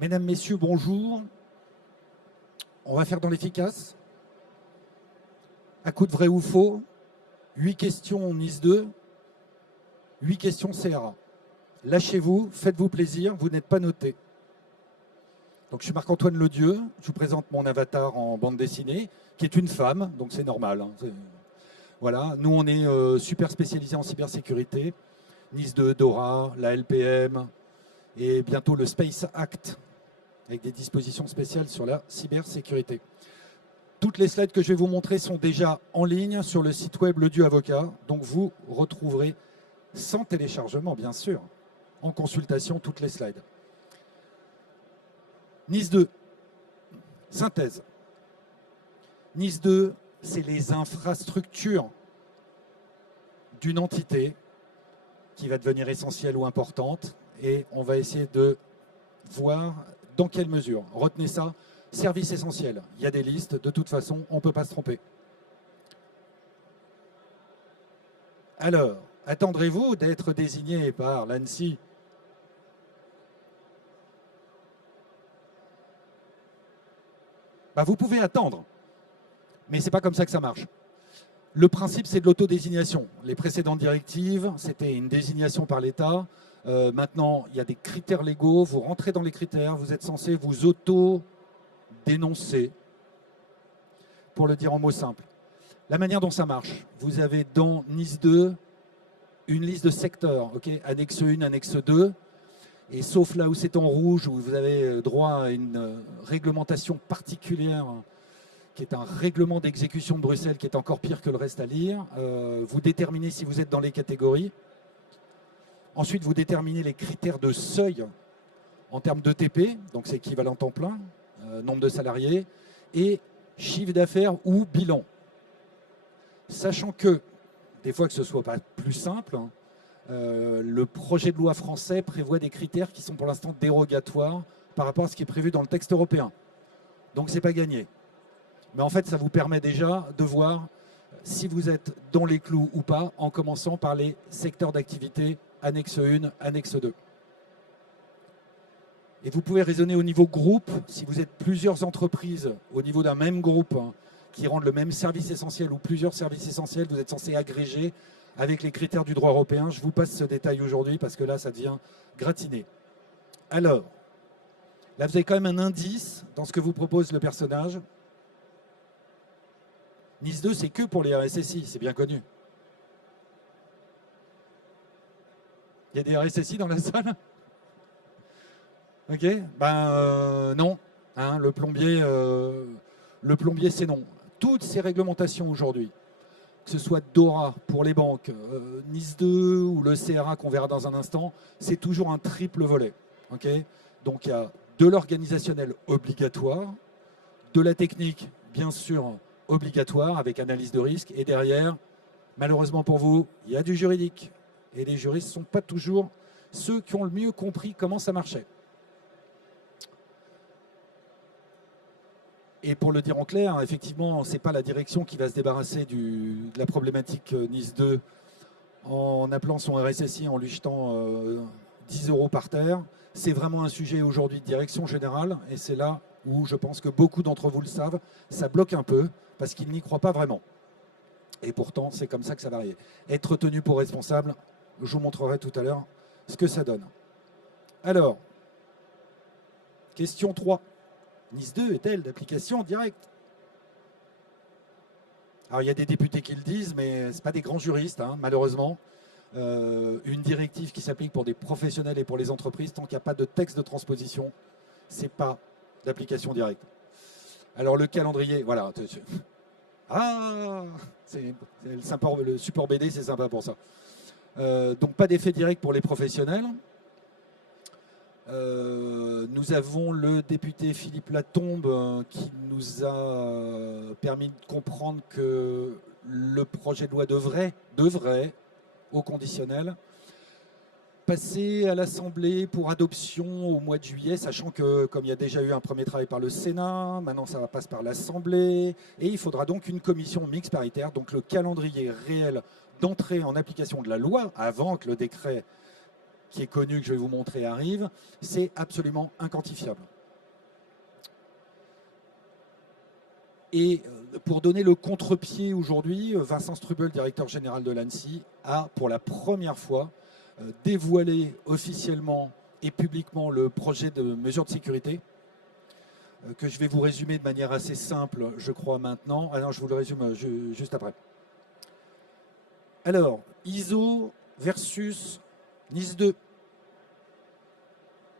Mesdames, Messieurs, bonjour. On va faire dans l'efficace. À coup de vrai ou faux, 8 questions NIS 2, 8 questions CRA. Lâchez-vous, faites-vous plaisir, vous n'êtes pas noté. Donc je suis Marc-Antoine Ledieu, je vous présente mon avatar en bande dessinée, qui est une femme, donc c'est normal. Hein. Voilà, nous on est super spécialisés en cybersécurité, NIS 2, DORA, la LPM, et bientôt le Space Act, avec des dispositions spéciales sur la cybersécurité. Toutes les slides que je vais vous montrer sont déjà en ligne sur le site web Ledieu Avocat, donc vous retrouverez sans téléchargement, bien sûr, en consultation toutes les slides. NIS 2, synthèse. NIS 2, c'est les infrastructures d'une entité qui va devenir essentielle ou importante, et on va essayer de voir dans quelle mesure. Retenez ça, service essentiel. Il y a des listes, de toute façon, on ne peut pas se tromper. Alors, attendrez-vous d'être désigné par l'ANSSI ? Vous pouvez attendre, mais ce n'est pas comme ça que ça marche. Le principe, c'est de l'autodésignation. Les précédentes directives, c'était une désignation par l'État. Maintenant, il y a des critères légaux. Vous rentrez dans les critères, vous êtes censé vous auto-dénoncer, pour le dire en mots simples. La manière dont ça marche, vous avez dans NIS 2 une liste de secteurs, okay, annexe 1, annexe 2, et sauf là où c'est en rouge, où vous avez droit à une réglementation particulière, qui est un règlement d'exécution de Bruxelles, qui est encore pire que le reste à lire. Vous déterminez si vous êtes dans les catégories. Ensuite, vous déterminez les critères de seuil en termes d'ETP, donc c'est équivalent temps plein, nombre de salariés, et chiffre d'affaires ou bilan. Sachant que, des fois que ce ne soit pas plus simple, le projet de loi français prévoit des critères qui sont pour l'instant dérogatoires par rapport à ce qui est prévu dans le texte européen. Donc ce n'est pas gagné. Mais en fait, ça vous permet déjà de voir si vous êtes dans les clous ou pas, en commençant par les secteurs d'activité, annexe 1, annexe 2. Et vous pouvez raisonner au niveau groupe, si vous êtes plusieurs entreprises au niveau d'un même groupe qui rendent le même service essentiel ou plusieurs services essentiels, vous êtes censé agréger avec les critères du droit européen. Je vous passe ce détail aujourd'hui parce que là, ça devient gratiné. Alors, là, vous avez quand même un indice dans ce que vous propose le personnage. NIS 2, c'est que pour les RSSI, c'est bien connu. Il y a des RSSI dans la salle? Ok, non. Hein, le plombier, c'est non. Toutes ces réglementations aujourd'hui, que ce soit DORA pour les banques, NIS 2 ou le CRA qu'on verra dans un instant, c'est toujours un triple volet. Okay, donc il y a de l'organisationnel obligatoire, de la technique, bien sûr, obligatoire avec analyse de risque, et derrière, malheureusement pour vous, il y a du juridique. Et les juristes ne sont pas toujours ceux qui ont le mieux compris comment ça marchait. Et pour le dire en clair, effectivement, ce n'est pas la direction qui va se débarrasser de la problématique NIS 2 en appelant son RSSI, en lui jetant 10 € par terre. C'est vraiment un sujet aujourd'hui de direction générale, et c'est là où je pense que beaucoup d'entre vous le savent, ça bloque un peu, parce qu'ils n'y croient pas vraiment. Et pourtant, c'est comme ça que ça va arriver. Être tenu pour responsable, je vous montrerai tout à l'heure ce que ça donne. Alors, question 3. NIS 2 est-elle d'application directe? Alors, il y a des députés qui le disent, mais ce n'est pas des grands juristes, hein, malheureusement. Une directive qui s'applique pour des professionnels et pour les entreprises, tant qu'il n'y a pas de texte de transposition, ce n'est pas d'application directe. Alors, le calendrier, voilà. Ah, le support BD, c'est sympa pour ça. Donc, pas d'effet direct pour les professionnels. Nous avons le député Philippe Latombe qui nous a permis de comprendre que le projet de loi devrait, au conditionnel, passer à l'Assemblée pour adoption au mois de juillet, sachant que comme il y a déjà eu un premier travail par le Sénat, maintenant ça passe par l'Assemblée, et il faudra donc une commission mixte paritaire, donc le calendrier réel d'entrée en application de la loi, avant que le décret qui est connu, que je vais vous montrer, arrive, c'est absolument inquantifiable. Et pour donner le contre-pied aujourd'hui, Vincent Strubel, directeur général de l'ANSSI, a pour la première fois dévoilé officiellement et publiquement le projet de mesures de sécurité que je vais vous résumer de manière assez simple, je crois, maintenant. Alors, je vous le résume juste après. Alors, ISO versus NIS 2.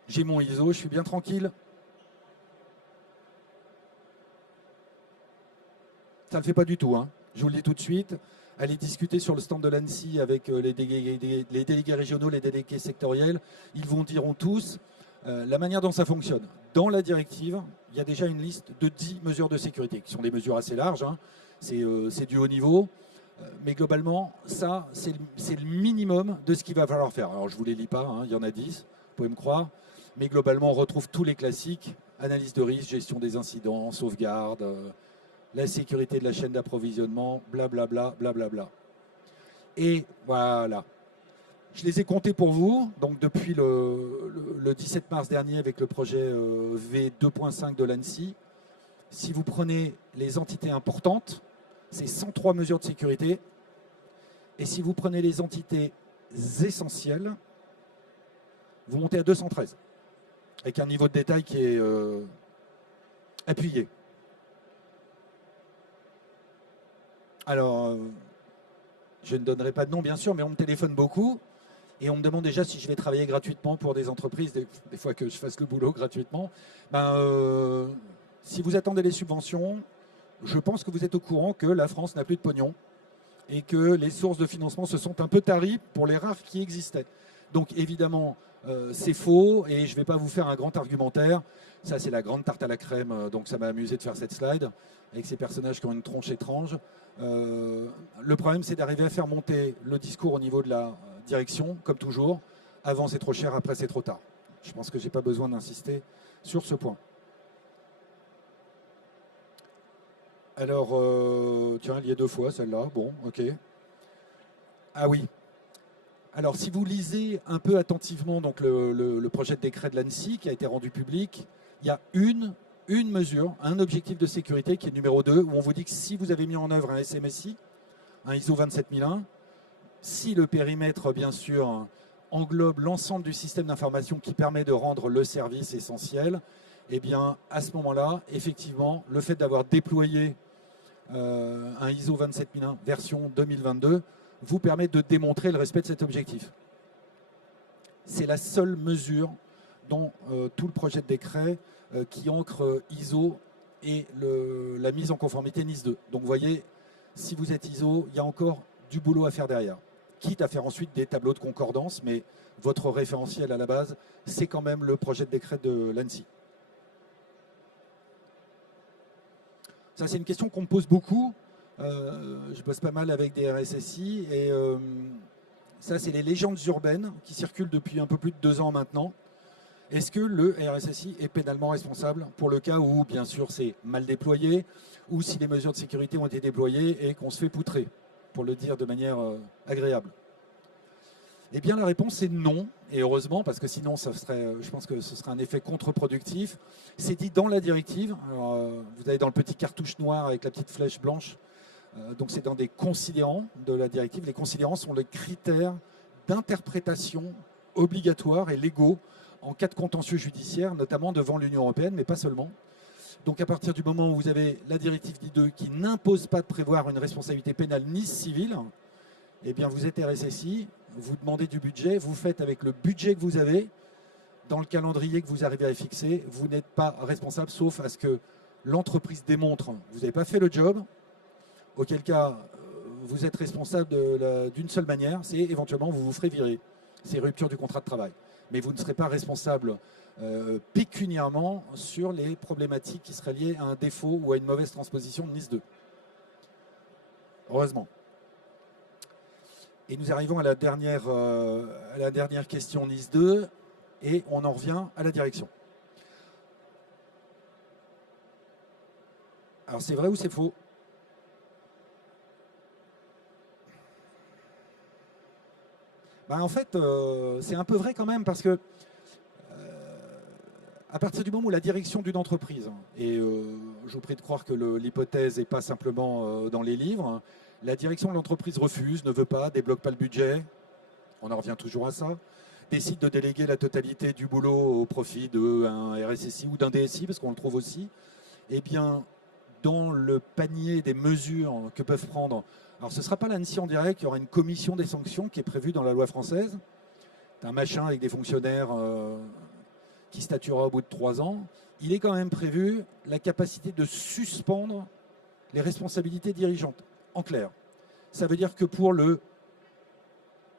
J'ai mon ISO, je suis bien tranquille. Ça ne le fait pas du tout, hein. Je vous le dis tout de suite. Allez discuter sur le stand de l'ANSSI avec les délégués régionaux, les délégués sectoriels. Ils vous diront tous la manière dont ça fonctionne. Dans la directive, il y a déjà une liste de 10 mesures de sécurité, qui sont des mesures assez larges, hein. C'est du haut niveau. Mais globalement, ça, c'est le minimum de ce qu'il va falloir faire. Alors, je ne vous les lis pas, hein, il y en a 10, vous pouvez me croire. Mais globalement, on retrouve tous les classiques. Analyse de risque, gestion des incidents, sauvegarde, la sécurité de la chaîne d'approvisionnement, blablabla, blablabla. Et voilà. Je les ai comptés pour vous. Donc, depuis le 17 mars dernier, avec le projet V2.5 de l'ANSSI, si vous prenez les entités importantes, c'est 103 mesures de sécurité. Et si vous prenez les entités essentielles, vous montez à 213. Avec un niveau de détail qui est appuyé. Alors, je ne donnerai pas de nom, bien sûr, mais on me téléphone beaucoup. Et on me demande déjà si je vais travailler gratuitement pour des entreprises, des fois que je fasse le boulot gratuitement. Si vous attendez les subventions, je pense que vous êtes au courant que la France n'a plus de pognon et que les sources de financement se sont un peu taries pour les rares qui existaient. Donc évidemment, c'est faux et je ne vais pas vous faire un grand argumentaire. Ça, c'est la grande tarte à la crème, donc ça m'a amusé de faire cette slide avec ces personnages qui ont une tronche étrange. Le problème, c'est d'arriver à faire monter le discours au niveau de la direction, comme toujours. Avant, c'est trop cher, après, c'est trop tard. Je pense que je n'ai pas besoin d'insister sur ce point. Alors, tiens, elle y est 2 fois, celle-là. Bon, ok. Ah oui. Alors, si vous lisez un peu attentivement donc, le projet de décret de l'ANSSI qui a été rendu public, il y a une mesure, un objectif de sécurité qui est numéro 2, où on vous dit que si vous avez mis en œuvre un SMSI, un ISO 27001, si le périmètre, bien sûr, englobe l'ensemble du système d'information qui permet de rendre le service essentiel, eh bien, à ce moment-là, effectivement, le fait d'avoir déployé un ISO 27001 version 2022 vous permet de démontrer le respect de cet objectif. C'est la seule mesure dans tout le projet de décret qui ancre ISO et la mise en conformité NIS 2. Donc vous voyez, si vous êtes ISO, il y a encore du boulot à faire derrière. Quitte à faire ensuite des tableaux de concordance, mais votre référentiel à la base, c'est quand même le projet de décret de l'ANSSI. Ça, c'est une question qu'on me pose beaucoup. Je bosse pas mal avec des RSSI et ça, c'est les légendes urbaines qui circulent depuis un peu plus de 2 ans maintenant. Est-ce que le RSSI est pénalement responsable pour le cas où, bien sûr, c'est mal déployé ou si les mesures de sécurité ont été déployées et qu'on se fait poutrer, pour le dire de manière agréable? Eh bien, la réponse est non, et heureusement, parce que sinon, ça serait, je pense que ce serait un effet contre-productif. C'est dit dans la directive. Alors, vous avez dans le petit cartouche noir avec la petite flèche blanche. Donc, c'est dans des considérants de la directive. Les considérants sont les critères d'interprétation obligatoires et légaux en cas de contentieux judiciaire, notamment devant l'Union européenne, mais pas seulement. Donc, à partir du moment où vous avez la directive NIS2 qui n'impose pas de prévoir une responsabilité pénale ni civile, eh bien, vous êtes RSSI, vous demandez du budget, vous faites avec le budget que vous avez, dans le calendrier que vous arrivez à fixer, vous n'êtes pas responsable, sauf à ce que l'entreprise démontre que vous n'avez pas fait le job, auquel cas vous êtes responsable d'une seule manière, c'est éventuellement vous vous ferez virer. C'est rupture du contrat de travail. Mais vous ne serez pas responsable pécuniairement sur les problématiques qui seraient liées à un défaut ou à une mauvaise transposition de NIS 2. Heureusement. Et nous arrivons à la dernière question NIS 2 et on en revient à la direction. Alors c'est vrai ou c'est faux? Bah, en fait, c'est un peu vrai quand même parce que à partir du moment où la direction d'une entreprise, et je vous prie de croire que l'hypothèse n'est pas simplement dans les livres, la direction de l'entreprise refuse, ne veut pas, débloque pas le budget, on en revient toujours à ça, décide de déléguer la totalité du boulot au profit d'un RSSI ou d'un DSI, parce qu'on le trouve aussi, eh bien, dans le panier des mesures que peuvent prendre, alors ce ne sera pas l'ANSSI en direct, il y aura une commission des sanctions qui est prévue dans la loi française, un machin avec des fonctionnaires qui statuera au bout de 3 ans, il est quand même prévu la capacité de suspendre les responsabilités dirigeantes. En clair, ça veut dire que pour le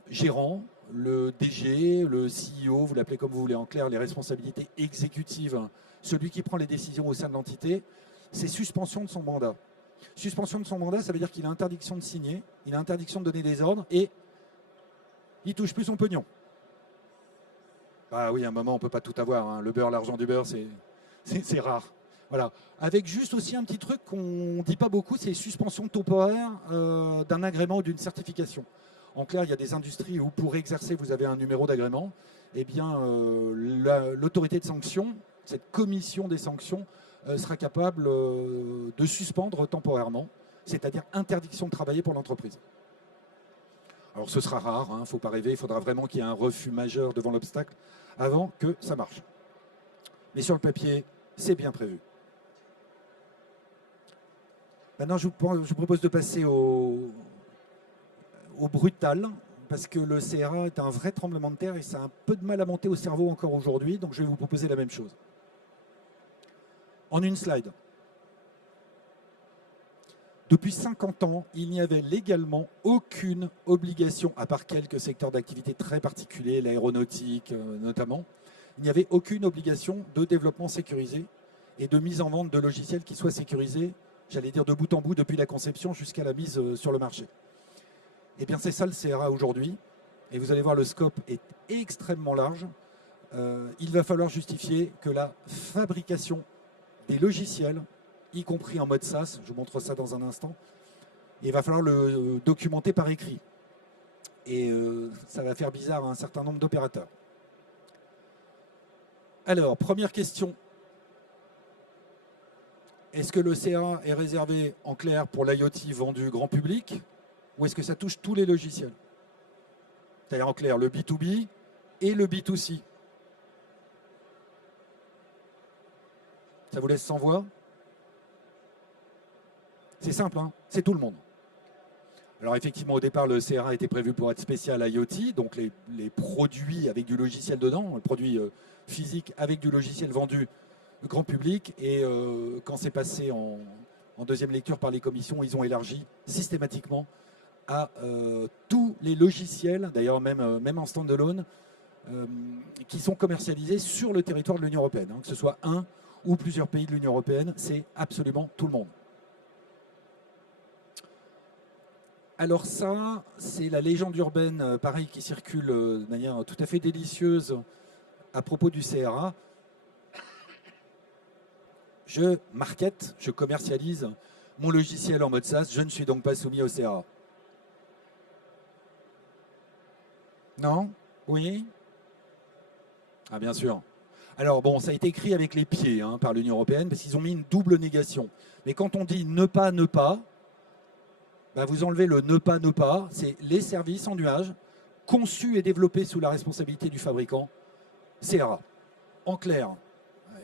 gérant, le DG, le CEO, vous l'appelez comme vous voulez, en clair, les responsabilités exécutives, celui qui prend les décisions au sein de l'entité, c'est suspension de son mandat. Suspension de son mandat, ça veut dire qu'il a interdiction de signer, il a interdiction de donner des ordres et il ne touche plus son pognon. Ah oui, à un moment, on ne peut pas tout avoir. Hein. Le beurre, l'argent du beurre, c'est rare. Voilà. Avec juste aussi un petit truc qu'on ne dit pas beaucoup, c'est suspension temporaire d'un agrément ou d'une certification. En clair, il y a des industries où pour exercer, vous avez un numéro d'agrément. Eh bien, l'autorité de sanction, cette commission des sanctions, sera capable de suspendre temporairement, c'est-à-dire interdiction de travailler pour l'entreprise. Alors ce sera rare, il ne faut pas rêver, il faudra vraiment qu'il y ait un refus majeur devant l'obstacle avant que ça marche. Mais sur le papier, c'est bien prévu. Maintenant, je vous propose de passer au brutal, parce que le CRA est un vrai tremblement de terre et ça a un peu de mal à monter au cerveau encore aujourd'hui, donc je vais vous proposer la même chose. En une slide. Depuis 50 ans, il n'y avait légalement aucune obligation, à part quelques secteurs d'activité très particuliers, l'aéronautique notamment, il n'y avait aucune obligation de développement sécurisé et de mise en vente de logiciels qui soient sécurisés, j'allais dire de bout en bout, depuis la conception jusqu'à la mise sur le marché. Eh bien c'est ça le CRA aujourd'hui, et vous allez voir le scope est extrêmement large. Il va falloir justifier que la fabrication des logiciels, y compris en mode SaaS, je vous montre ça dans un instant, il va falloir le documenter par écrit. Et ça va faire bizarre à un certain nombre d'opérateurs. Alors, première question. Est-ce que le CRA est réservé en clair pour l'IoT vendu grand public ou est-ce que ça touche tous les logiciels? C'est-à-dire en clair, le B2B et le B2C. Ça vous laisse sans voix? C'est simple, hein, c'est tout le monde. Alors effectivement, au départ, le CRA était prévu pour être spécial IoT, donc les produits avec du logiciel dedans, les produits physiques avec du logiciel vendu grand public. Et quand c'est passé en deuxième lecture par les commissions, ils ont élargi systématiquement à tous les logiciels, d'ailleurs même en standalone, qui sont commercialisés sur le territoire de l'Union européenne. Hein, que ce soit un ou plusieurs pays de l'Union européenne, c'est absolument tout le monde. Alors ça, c'est la légende urbaine, pareil, qui circule de manière tout à fait délicieuse à propos du CRA. Je market, je commercialise mon logiciel en mode SaaS, je ne suis donc pas soumis au CRA. Non? Oui? Ah bien sûr. Alors bon, ça a été écrit avec les pieds hein, par l'Union européenne parce qu'ils ont mis une double négation. Mais quand on dit ne pas, bah vous enlevez le ne pas, c'est les services en nuage conçus et développés sous la responsabilité du fabricant, CRA. En clair,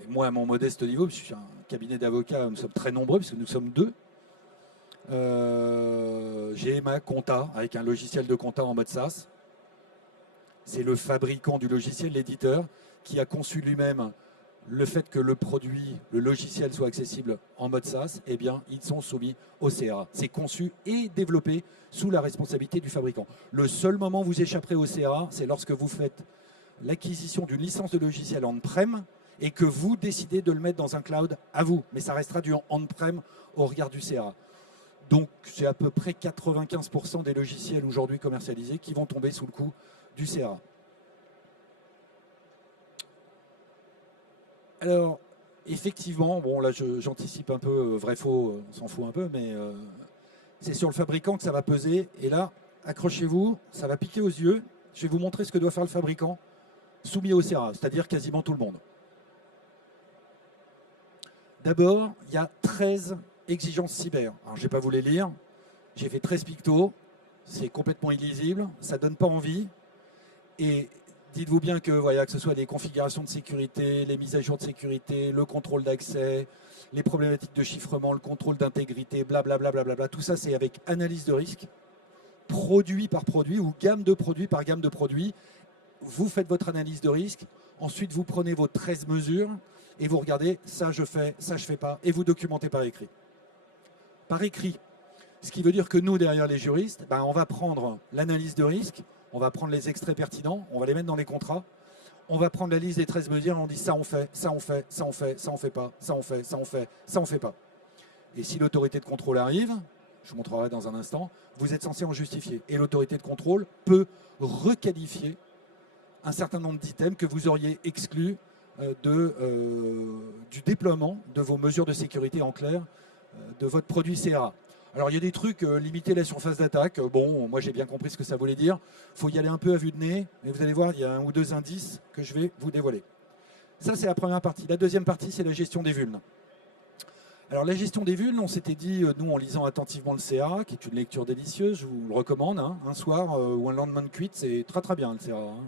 moi à mon modeste niveau, je suis un cabinet d'avocats, nous sommes très nombreux puisque nous sommes 2. J'ai ma compta avec un logiciel de compta en mode SaaS. C'est le fabricant du logiciel, l'éditeur, qui a conçu lui-même le fait que le produit, le logiciel soit accessible en mode SaaS, eh bien, ils sont soumis au CRA. C'est conçu et développé sous la responsabilité du fabricant. Le seul moment où vous échapperez au CRA, c'est lorsque vous faites l'acquisition d'une licence de logiciel on-prem et que vous décidez de le mettre dans un cloud à vous. Mais ça restera du on-prem au regard du CRA. Donc, c'est à peu près 95% des logiciels aujourd'hui commercialisés qui vont tomber sous le coup du CRA. Alors, effectivement, bon là j'anticipe un peu, vrai-faux, on s'en fout un peu, mais c'est sur le fabricant que ça va peser. Et là, accrochez-vous, ça va piquer aux yeux. Je vais vous montrer ce que doit faire le fabricant soumis au CERA, c'est-à-dire quasiment tout le monde. D'abord, il y a 13 exigences cyber. Alors, je ne vais pas vous les lire. J'ai fait 13 pictos. C'est complètement illisible. Ça ne donne pas envie. Et dites-vous bien que, voilà, que ce soit les configurations de sécurité, les mises à jour de sécurité, le contrôle d'accès, les problématiques de chiffrement, le contrôle d'intégrité, blablabla, blablabla, tout ça, c'est avec analyse de risque, produit par produit ou gamme de produits par gamme de produits. Vous faites votre analyse de risque. Ensuite, vous prenez vos 13 mesures et vous regardez, ça je fais, ça je fais pas, et vous documentez par écrit. Par écrit. Ce qui veut dire que nous, derrière les juristes, on va prendre l'analyse de risque, on va prendre les extraits pertinents, on va les mettre dans les contrats, on va prendre la liste des 13 mesures et on dit ça on fait, ça on fait, ça on fait, ça on fait pas, ça on fait, ça on fait, ça on fait pas. Et si l'autorité de contrôle arrive, je vous montrerai dans un instant, vous êtes censé en justifier. Et l'autorité de contrôle peut requalifier un certain nombre d'items que vous auriez exclus du déploiement de vos mesures de sécurité en clair de votre produit CRA. Alors il y a des trucs, limiter la surface d'attaque, bon, moi j'ai bien compris ce que ça voulait dire, il faut y aller un peu à vue de nez, mais vous allez voir, il y a un ou deux indices que je vais vous dévoiler. Ça c'est la première partie. La deuxième partie, c'est la gestion des vulnes. Alors la gestion des vulnes, on s'était dit, nous en lisant attentivement le CA, qui est une lecture délicieuse, je vous le recommande, hein, un soir ou un lendemain de cuite, c'est très très bien le CA, hein.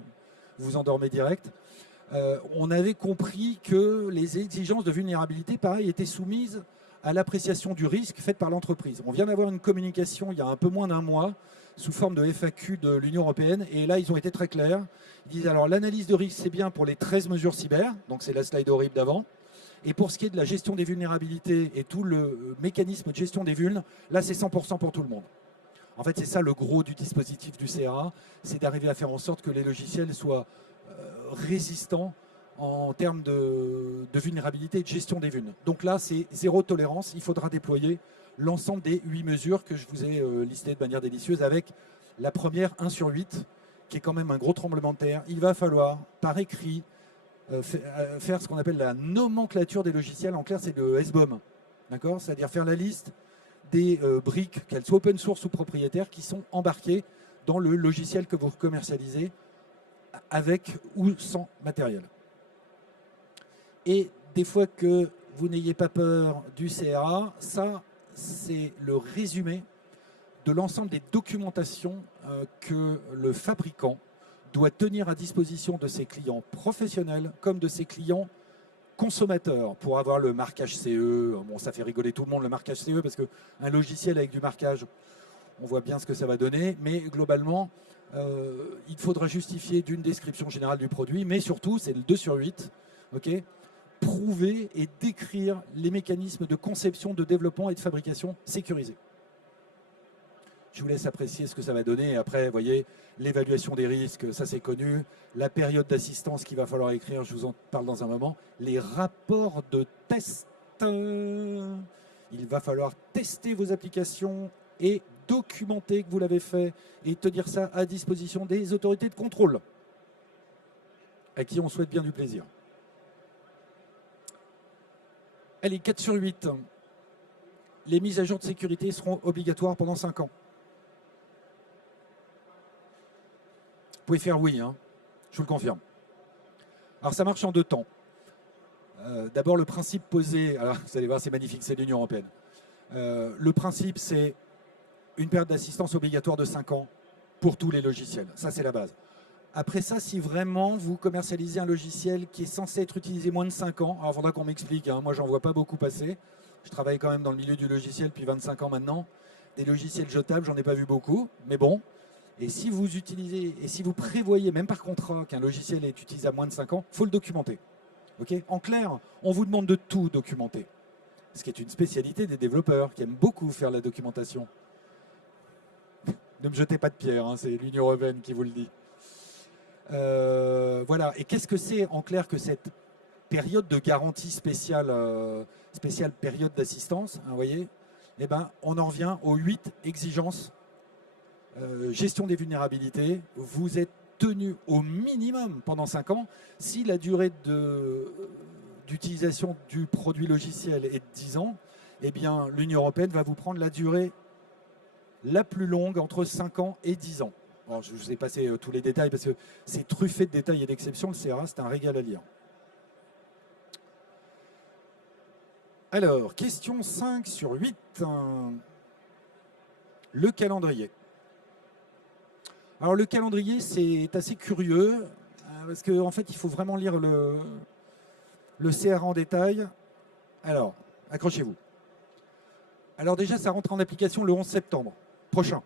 Vous endormez direct. On avait compris que les exigences de vulnérabilité, pareil, étaient soumises à l'appréciation du risque faite par l'entreprise. On vient d'avoir une communication il y a un peu moins d'un mois sous forme de FAQ de l'Union européenne et là ils ont été très clairs. Ils disent alors l'analyse de risque c'est bien pour les 13 mesures cyber, donc c'est la slide horrible d'avant, et pour ce qui est de la gestion des vulnérabilités et tout le mécanisme de gestion des vulnes, là c'est 100% pour tout le monde. En fait c'est ça le gros du dispositif du CRA, c'est d'arriver à faire en sorte que les logiciels soient résistants en termes de vulnérabilité et de gestion des vulnes. Donc là, c'est zéro tolérance. Il faudra déployer l'ensemble des 8 mesures que je vous ai listées de manière délicieuse avec la première 1 sur 8, qui est quand même un gros tremblement de terre. Il va falloir, par écrit, faire ce qu'on appelle la nomenclature des logiciels. En clair, c'est le SBOM. D'accord ? C'est-à-dire faire la liste des briques, qu'elles soient open source ou propriétaires, qui sont embarquées dans le logiciel que vous commercialisez avec ou sans matériel. Et des fois que vous n'ayez pas peur du CRA, ça, c'est le résumé de l'ensemble des documentations que le fabricant doit tenir à disposition de ses clients professionnels comme de ses clients consommateurs pour avoir le marquage CE. Bon, ça fait rigoler tout le monde le marquage CE parce qu'un logiciel avec du marquage, on voit bien ce que ça va donner, mais globalement, il faudra justifier d'une description générale du produit, mais surtout, c'est le 2 sur 8, ok, prouver et décrire les mécanismes de conception, de développement et de fabrication sécurisés. Je vous laisse apprécier ce que ça va donner. Et après, vous voyez, l'évaluation des risques, ça c'est connu. La période d'assistance qu'il va falloir écrire, je vous en parle dans un moment. Les rapports de test. Il va falloir tester vos applications et documenter que vous l'avez fait et tenir ça à disposition des autorités de contrôle à qui on souhaite bien du plaisir. Allez, 4 sur 8. Les mises à jour de sécurité seront obligatoires pendant 5 ans. Vous pouvez faire oui, hein, je vous le confirme. Alors ça marche en 2 temps. D'abord le principe posé, alors vous allez voir c'est magnifique, c'est l'Union européenne. Le principe c'est une période d'assistance obligatoire de 5 ans pour tous les logiciels. Ça c'est la base. Après ça, si vraiment vous commercialisez un logiciel qui est censé être utilisé moins de 5 ans, alors il faudra qu'on m'explique, hein, moi j'en vois pas beaucoup passer. Je travaille quand même dans le milieu du logiciel depuis 25 ans maintenant. Des logiciels jetables, j'en ai pas vu beaucoup, mais bon. Et si vous utilisez, et si vous prévoyez, même par contrat, qu'un logiciel est utilisé à moins de 5 ans, il faut le documenter. Okay ? En clair, on vous demande de tout documenter. Ce qui est une spécialité des développeurs qui aiment beaucoup faire la documentation. Ne me jetez pas de pierre, hein, c'est l'Union européenne qui vous le dit. Voilà. Et qu'est-ce que c'est en clair que cette période de garantie spéciale, spéciale période d'assistance, hein, vous voyez, eh ben, on en revient aux 8 exigences. Gestion des vulnérabilités, vous êtes tenu au minimum pendant 5 ans. Si la durée d'utilisation du produit logiciel est de 10 ans, eh bien l'Union européenne va vous prendre la durée la plus longue entre 5 ans et 10 ans. Bon, je vous ai passé tous les détails parce que c'est truffé de détails et d'exceptions. Le CRA, c'est un régal à lire. Alors, question 5 sur 8. Le calendrier. Alors, le calendrier, c'est assez curieux parce qu'en fait, il faut vraiment lire le CRA en détail. Alors, accrochez-vous. Alors déjà, ça rentre en application le 11 septembre prochain.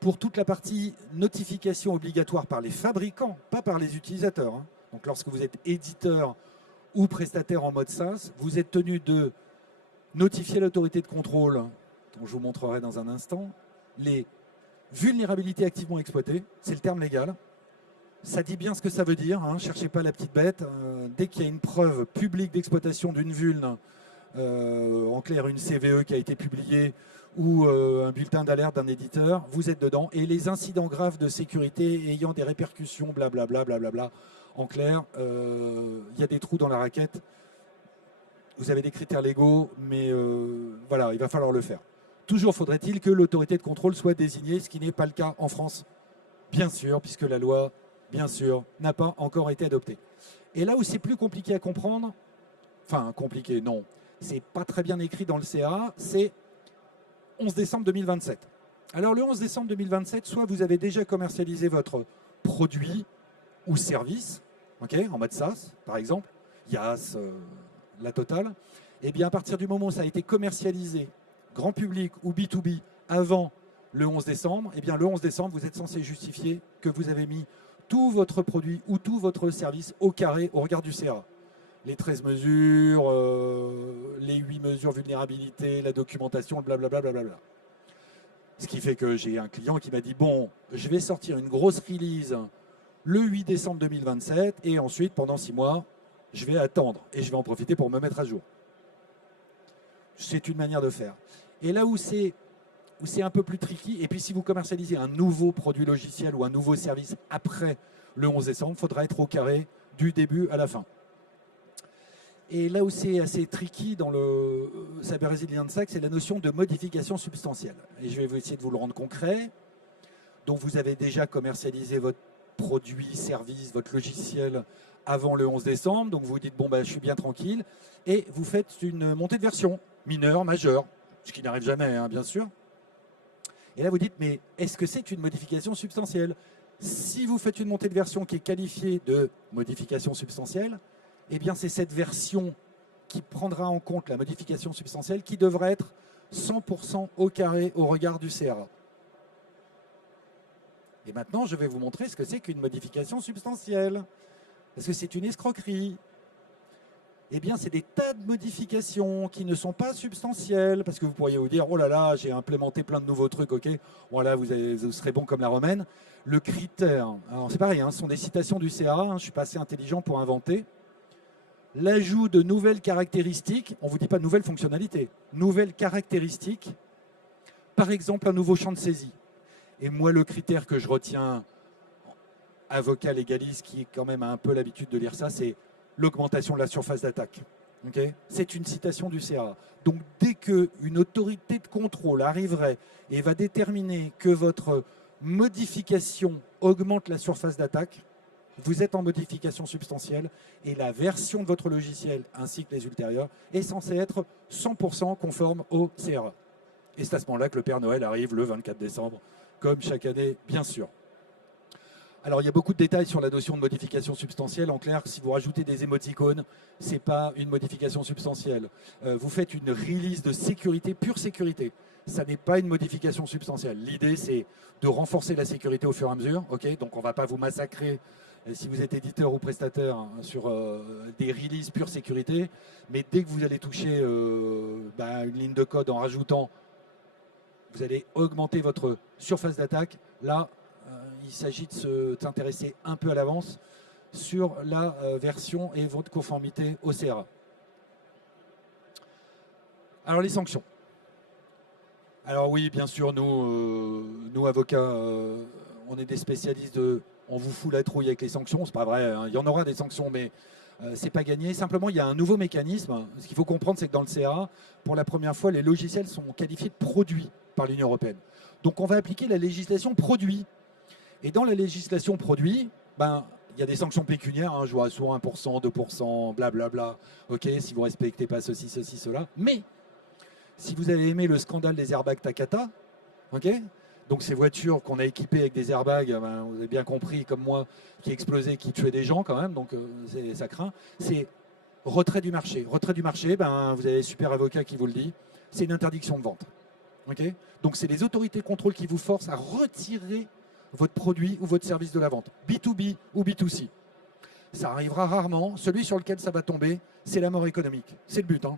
Pour toute la partie notification obligatoire par les fabricants, pas par les utilisateurs. Hein. Donc lorsque vous êtes éditeur ou prestataire en mode SaaS, vous êtes tenu de notifier l'autorité de contrôle, dont je vous montrerai dans un instant, les vulnérabilités activement exploitées, c'est le terme légal. Ça dit bien ce que ça veut dire, hein, cherchez pas la petite bête. Dès qu'il y a une preuve publique d'exploitation d'une vulne, en clair une CVE qui a été publiée ou un bulletin d'alerte d'un éditeur, vous êtes dedans. Et les incidents graves de sécurité ayant des répercussions, blablabla, blablabla, en clair, il y a des trous dans la raquette. Vous avez des critères légaux, mais voilà, il va falloir le faire. Toujours faudrait-il que l'autorité de contrôle soit désignée, ce qui n'est pas le cas en France, bien sûr, puisque la loi, bien sûr, n'a pas encore été adoptée. Et là où c'est plus compliqué à comprendre, enfin compliqué, non, c'est pas très bien écrit dans le CA, c'est 11 décembre 2027. Alors le 11 décembre 2027, soit vous avez déjà commercialisé votre produit ou service, okay, en mode SaaS par exemple, IaaS, la totale, et bien à partir du moment où ça a été commercialisé, grand public ou B2B, avant le 11 décembre, et bien le 11 décembre, vous êtes censé justifier que vous avez mis tout votre produit ou tout votre service au carré au regard du CA. Les 13 mesures, les 8 mesures vulnérabilité, la documentation, blablabla. Blablabla. Ce qui fait que j'ai un client qui m'a dit, bon, je vais sortir une grosse release le 8 décembre 2027 et ensuite, pendant 6 mois, je vais attendre et je vais en profiter pour me mettre à jour. C'est une manière de faire. Et là où c'est un peu plus tricky, et puis si vous commercialisez un nouveau produit logiciel ou un nouveau service après le 11 décembre, il faudra être au carré du début à la fin. Et là où c'est assez tricky dans le Cyber Resilience Act, c'est la notion de modification substantielle. Et je vais essayer de vous le rendre concret. Donc vous avez déjà commercialisé votre produit, service, votre logiciel avant le 11 décembre. Donc vous vous dites, bon, bah, je suis bien tranquille. Et vous faites une montée de version, mineure, majeure, ce qui n'arrive jamais, hein, bien sûr. Et là, vous dites, mais est-ce que c'est une modification substantielle? Si vous faites une montée de version qui est qualifiée de modification substantielle, eh bien, c'est cette version qui prendra en compte la modification substantielle qui devrait être 100% au carré au regard du CRA. Et maintenant, je vais vous montrer ce que c'est qu'une modification substantielle. Parce que c'est une escroquerie. Eh bien, c'est des tas de modifications qui ne sont pas substantielles, parce que vous pourriez vous dire, oh là là, j'ai implémenté plein de nouveaux trucs, ok, voilà, vous serez bon comme la romaine. Le critère, alors c'est pareil, hein, ce sont des citations du CA, hein, je ne suis pas assez intelligent pour inventer. L'ajout de nouvelles caractéristiques, on ne vous dit pas nouvelles fonctionnalités, nouvelles caractéristiques, par exemple un nouveau champ de saisie. Et moi, le critère que je retiens, avocat légaliste qui quand même a un peu l'habitude de lire ça, c'est l'augmentation de la surface d'attaque. Okay, c'est une citation du CA. Donc dès qu'une autorité de contrôle arriverait et va déterminer que votre modification augmente la surface d'attaque, vous êtes en modification substantielle et la version de votre logiciel ainsi que les ultérieures est censée être 100% conforme au CRA. Et c'est à ce moment-là que le Père Noël arrive le 24 décembre, comme chaque année, bien sûr. Alors, il y a beaucoup de détails sur la notion de modification substantielle. En clair, si vous rajoutez des émoticônes, ce n'est pas une modification substantielle. Vous faites une release de sécurité, pure sécurité. Ça n'est pas une modification substantielle. L'idée, c'est de renforcer la sécurité au fur et à mesure. Okay, donc, on ne va pas vous massacrer si vous êtes éditeur ou prestataire hein, sur des releases pure sécurité. Mais dès que vous allez toucher une ligne de code en rajoutant, vous allez augmenter votre surface d'attaque. Là, il s'agit de s'intéresser un peu à l'avance sur la version et votre conformité au CRA. Alors les sanctions. Alors oui, bien sûr, nous avocats, on est des spécialistes on vous fout la trouille avec les sanctions, c'est pas vrai, hein, il y en aura des sanctions, mais c'est pas gagné. Simplement, il y a un nouveau mécanisme. Ce qu'il faut comprendre, c'est que dans le CRA, pour la première fois, les logiciels sont qualifiés de produits par l'Union européenne. Donc on va appliquer la législation produit. Et dans la législation produit, ben, il y a des sanctions pécuniaires, hein, je vois soit 1%, 2%, blablabla, ok, si vous ne respectez pas ceci, ceci, cela. Mais si vous avez aimé le scandale des airbags Takata, ok, donc ces voitures qu'on a équipées avec des airbags, ben, vous avez bien compris, comme moi, qui explosaient, qui tuaient des gens quand même, donc ça craint, c'est retrait du marché. Retrait du marché, ben, vous avez un super avocat qui vous le dit, c'est une interdiction de vente. Okay, donc c'est les autorités de contrôle qui vous forcent à retirer votre produit ou votre service de la vente, B2B ou B2C. Ça arrivera rarement. Celui sur lequel ça va tomber, c'est la mort économique. C'est le but, hein.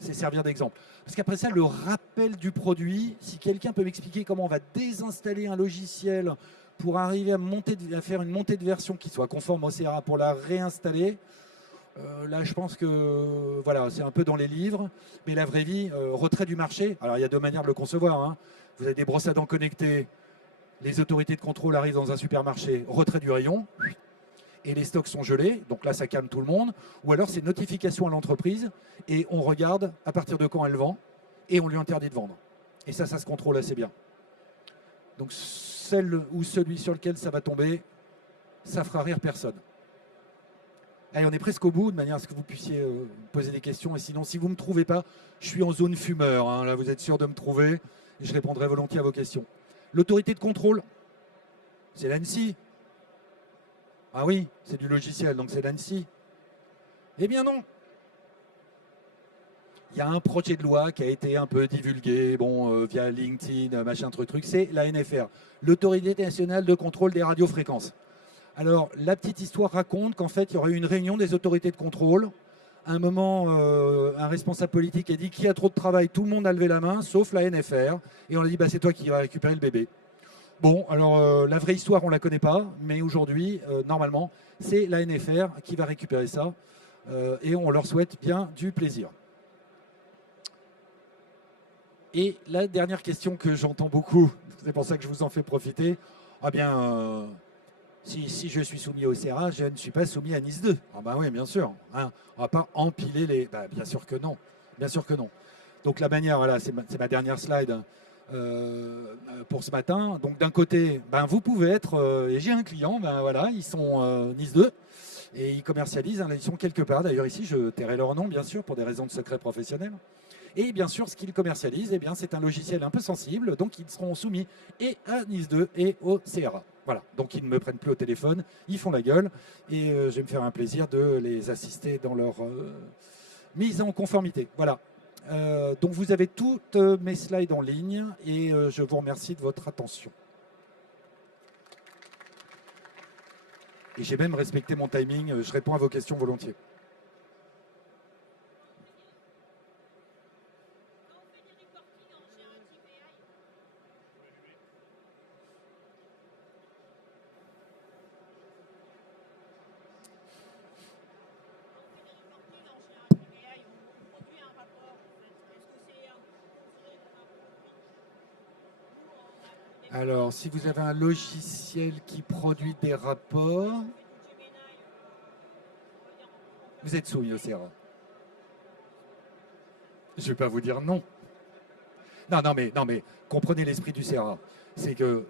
C'est servir d'exemple. Parce qu'après ça, le rappel du produit, si quelqu'un peut m'expliquer comment on va désinstaller un logiciel pour arriver à faire une montée de version qui soit conforme au CRA pour la réinstaller, là, je pense que voilà, c'est un peu dans les livres, mais la vraie vie, retrait du marché. Alors, il y a deux manières de le concevoir, hein. Vous avez des brosses à dents connectées, les autorités de contrôle arrivent dans un supermarché, retrait du rayon, et les stocks sont gelés, donc là, ça calme tout le monde. Ou alors, c'est notification à l'entreprise, et on regarde à partir de quand elle vend, et on lui interdit de vendre. Et ça se contrôle assez bien. Donc, celle ou celui sur lequel ça va tomber, ça fera rire personne. Allez, on est presque au bout, de manière à ce que vous puissiez poser des questions. Et sinon, si vous ne me trouvez pas, je suis en zone fumeur, hein. Là, vous êtes sûr de me trouver. Et je répondrai volontiers à vos questions. L'autorité de contrôle, c'est l'ANSSI. Ah oui, c'est du logiciel, donc c'est l'ANSSI. Eh bien non. Il y a un projet de loi qui a été un peu divulgué, bon, via LinkedIn, machin, truc. C'est la NFR, l'Autorité nationale de contrôle des radiofréquences. Alors, la petite histoire raconte qu'en fait, il y aurait eu une réunion des autorités de contrôle. À un moment, un responsable politique a dit qu'il y a trop de travail, tout le monde a levé la main, sauf la NFR. Et on a dit, bah, c'est toi qui vas récupérer le bébé. Bon, alors la vraie histoire, on ne la connaît pas, mais aujourd'hui, normalement, c'est la NFR qui va récupérer ça. Et on leur souhaite bien du plaisir. Et la dernière question que j'entends beaucoup, c'est pour ça que je vous en fais profiter, ah bien... Si je suis soumis au CERA, je ne suis pas soumis à Nice 2. Ah bah oui, bien sûr. Hein. On ne va pas empiler les... Bah, bien sûr que non. Bien sûr que non. Donc la manière, voilà, c'est ma dernière slide pour ce matin. Donc d'un côté, ben, vous pouvez être... et j'ai un client, ben, voilà, ils sont Nice 2 et ils commercialisent. Hein, ils sont quelque part. D'ailleurs ici, je tairai leur nom, bien sûr, pour des raisons de secret professionnel. Et bien sûr, ce qu'ils commercialisent, eh bien, c'est un logiciel un peu sensible, donc ils seront soumis et à Nice 2 et au CRA. Voilà, donc ils ne me prennent plus au téléphone, ils font la gueule, et je vais me faire un plaisir de les assister dans leur mise en conformité. Voilà. Donc vous avez toutes mes slides en ligne, et je vous remercie de votre attention. Et j'ai même respecté mon timing, je réponds à vos questions volontiers. Alors, si vous avez un logiciel qui produit des rapports, vous êtes soumis au CRA. Je ne vais pas vous dire non. Non, mais comprenez l'esprit du CRA. C'est que...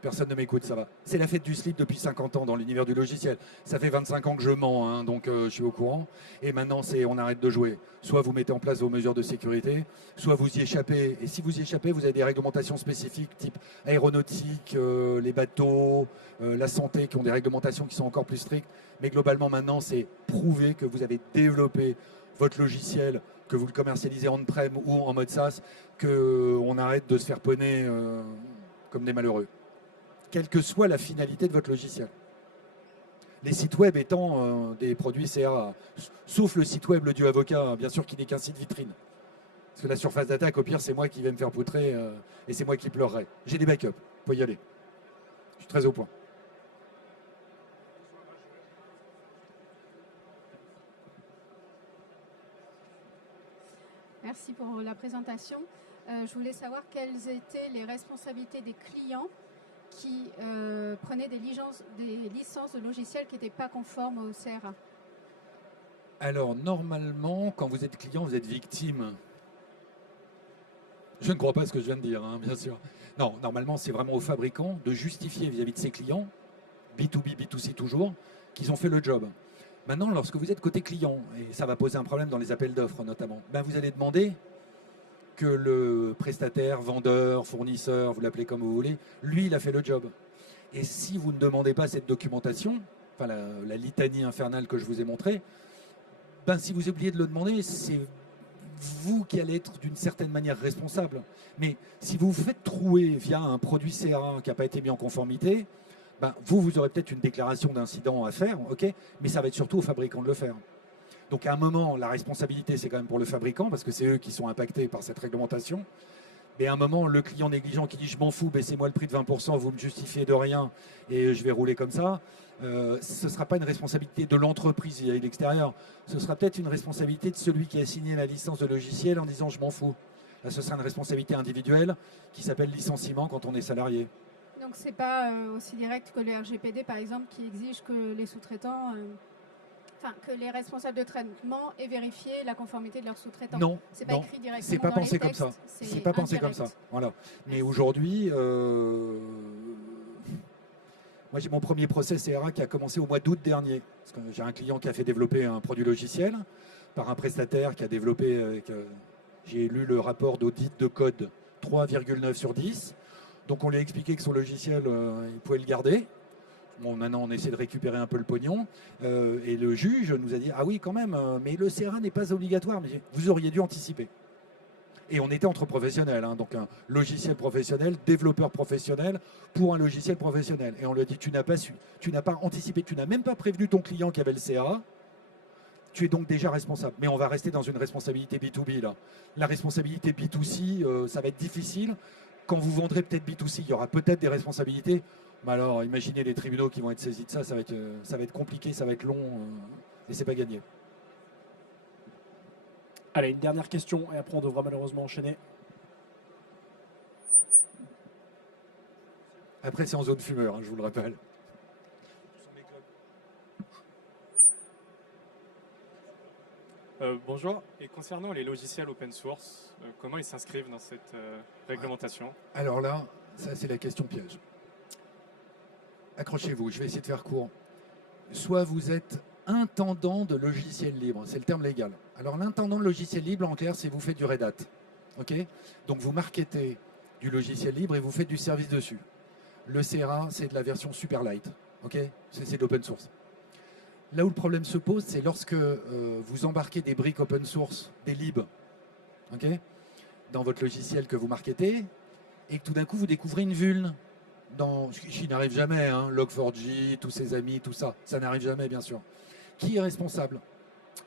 Personne ne m'écoute, ça va. C'est la fête du slip depuis 50 ans dans l'univers du logiciel. Ça fait 25 ans que je mens, hein, donc je suis au courant. Et maintenant, on arrête de jouer. Soit vous mettez en place vos mesures de sécurité, soit vous y échappez. Et si vous y échappez, vous avez des réglementations spécifiques, type aéronautique, les bateaux, la santé, qui ont des réglementations qui sont encore plus strictes. Mais globalement, maintenant, c'est prouvé que vous avez développé votre logiciel, que vous le commercialisez on-prem ou en mode SaaS, qu'on arrête de se faire poney comme des malheureux, quelle que soit la finalité de votre logiciel. Les sites web étant des produits CRA, sauf le site web, le dieu avocat, bien sûr, qui n'est qu'un site vitrine. Parce que la surface d'attaque, au pire, c'est moi qui vais me faire poutrer et c'est moi qui pleurerai. J'ai des backups, il faut y aller. Je suis très au point. Merci pour la présentation. Je voulais savoir quelles étaient les responsabilités des clients qui prenaient des licences de logiciels qui n'étaient pas conformes au CRA. Alors, normalement, quand vous êtes client, vous êtes victime. Je ne crois pas à ce que je viens de dire, hein, bien sûr. Non, normalement, c'est vraiment aux fabricants de justifier vis-à-vis de ses clients, B2B, B2C toujours, qu'ils ont fait le job. Maintenant, lorsque vous êtes côté client, et ça va poser un problème dans les appels d'offres notamment, ben vous allez demander que le prestataire, vendeur, fournisseur, vous l'appelez comme vous voulez, lui, il a fait le job. Et si vous ne demandez pas cette documentation, enfin la litanie infernale que je vous ai montrée, ben si vous oubliez de le demander, c'est vous qui allez être d'une certaine manière responsable. Mais si vous vous faites trouer via un produit CA qui n'a pas été mis en conformité, ben vous aurez peut-être une déclaration d'incident à faire, ok, mais ça va être surtout au fabricant de le faire. Donc à un moment, la responsabilité, c'est quand même pour le fabricant, parce que c'est eux qui sont impactés par cette réglementation. Mais à un moment, le client négligent qui dit « je m'en fous, baissez-moi le prix de 20%, vous me justifiez de rien et je vais rouler comme ça », ce ne sera pas une responsabilité de l'entreprise vis-à-vis de l'extérieur. Ce sera peut-être une responsabilité de celui qui a signé la licence de logiciel en disant « je m'en fous ». Là, ce sera une responsabilité individuelle qui s'appelle licenciement quand on est salarié. Donc c'est pas aussi direct que le RGPD, par exemple, qui exige que les sous-traitants... que les responsables de traitement aient vérifié la conformité de leurs sous-traitants. Non, c'est pas écrit directement c'est pas dans pensé les comme textes, ça. C'est pas pensé comme ça. Voilà. Mais aujourd'hui, moi j'ai mon premier procès CRA qui a commencé au mois d'août dernier. Parce que j'ai un client qui a fait développer un produit logiciel par un prestataire qui a développé. J'ai lu le rapport d'audit de code 3,9 sur 10. Donc on lui a expliqué que son logiciel, il pouvait le garder. Bon, maintenant, on essaie de récupérer un peu le pognon. Et le juge nous a dit « Ah oui, quand même, mais le CRA n'est pas obligatoire. Mais vous auriez dû anticiper. » Et on était entre professionnels, hein, donc un logiciel professionnel, développeur professionnel pour un logiciel professionnel. Et on lui a dit « Tu n'as pas su, tu n'as pas anticipé, tu n'as même pas prévenu ton client qui avait le CRA. Tu es donc déjà responsable. » Mais on va rester dans une responsabilité B2B, là. La responsabilité B2C, ça va être difficile. Quand vous vendrez peut-être B2C, il y aura peut-être des responsabilités. Mais alors, imaginez les tribunaux qui vont être saisis de ça, ça va être compliqué, ça va être long, et c'est pas gagné. Allez, une dernière question, et après on devra malheureusement enchaîner. Après, c'est en zone fumeur, hein, je vous le rappelle. Bonjour, et concernant les logiciels open source, comment ils s'inscrivent dans cette réglementation? Alors là, ça c'est la question piège. Accrochez-vous, je vais essayer de faire court. Soit vous êtes intendant de logiciel libre, c'est le terme légal. Alors l'intendant de logiciel libre, en clair, c'est vous faites du Red Hat. Okay, donc vous marketez du logiciel libre et vous faites du service dessus. Le CRA, c'est de la version super light. Okay, c'est de l'open source. Là où le problème se pose, c'est lorsque vous embarquez des briques open source, des libs, okay, dans votre logiciel que vous marketez, et que tout d'un coup vous découvrez une vulne. Qui n'arrive jamais, hein, Log4j, tous ses amis, tout ça, ça n'arrive jamais bien sûr. Qui est responsable?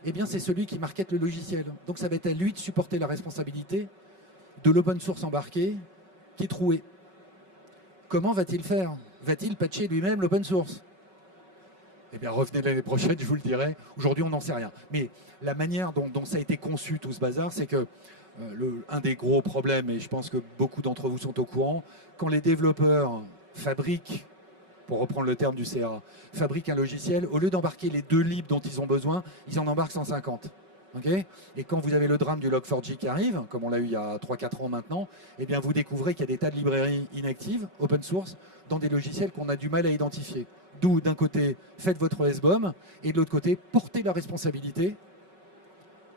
Eh bien c'est celui qui markete le logiciel. Donc ça va être à lui de supporter la responsabilité de l'open source embarqué qui est troué. Comment va-t-il faire? Va-t-il patcher lui-même l'open source? Eh bien revenez l'année prochaine, je vous le dirai. Aujourd'hui on n'en sait rien. Mais la manière dont ça a été conçu tout ce bazar, c'est que un des gros problèmes, et je pense que beaucoup d'entre vous sont au courant, quand les développeurs fabriquent, pour reprendre le terme du CRA, fabriquent un logiciel, au lieu d'embarquer les 2 libs dont ils ont besoin, ils en embarquent 150. Okay, et quand vous avez le drame du Log4j qui arrive, comme on l'a eu il y a 3-4 ans maintenant, eh bien vous découvrez qu'il y a des tas de librairies inactives, open source, dans des logiciels qu'on a du mal à identifier. D'où, d'un côté, faites votre SBOM, et de l'autre côté, portez la responsabilité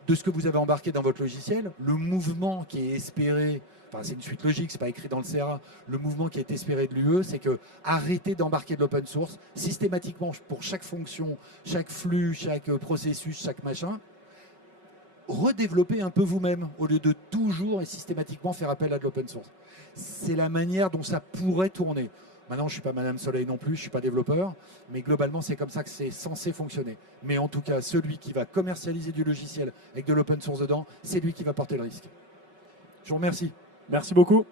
de ce que vous avez embarqué dans votre logiciel, le mouvement qui est espéré, enfin c'est une suite logique, c'est pas écrit dans le CRA, le mouvement qui est espéré de l'UE, c'est que arrêtez d'embarquer de l'open source systématiquement pour chaque fonction, chaque flux, chaque processus, chaque machin, redéveloppez un peu vous-même au lieu de toujours et systématiquement faire appel à de l'open source. C'est la manière dont ça pourrait tourner. Maintenant, je ne suis pas Madame Soleil non plus, je ne suis pas développeur, mais globalement, c'est comme ça que c'est censé fonctionner. Mais en tout cas, celui qui va commercialiser du logiciel avec de l'open source dedans, c'est lui qui va porter le risque. Je vous remercie. Merci beaucoup.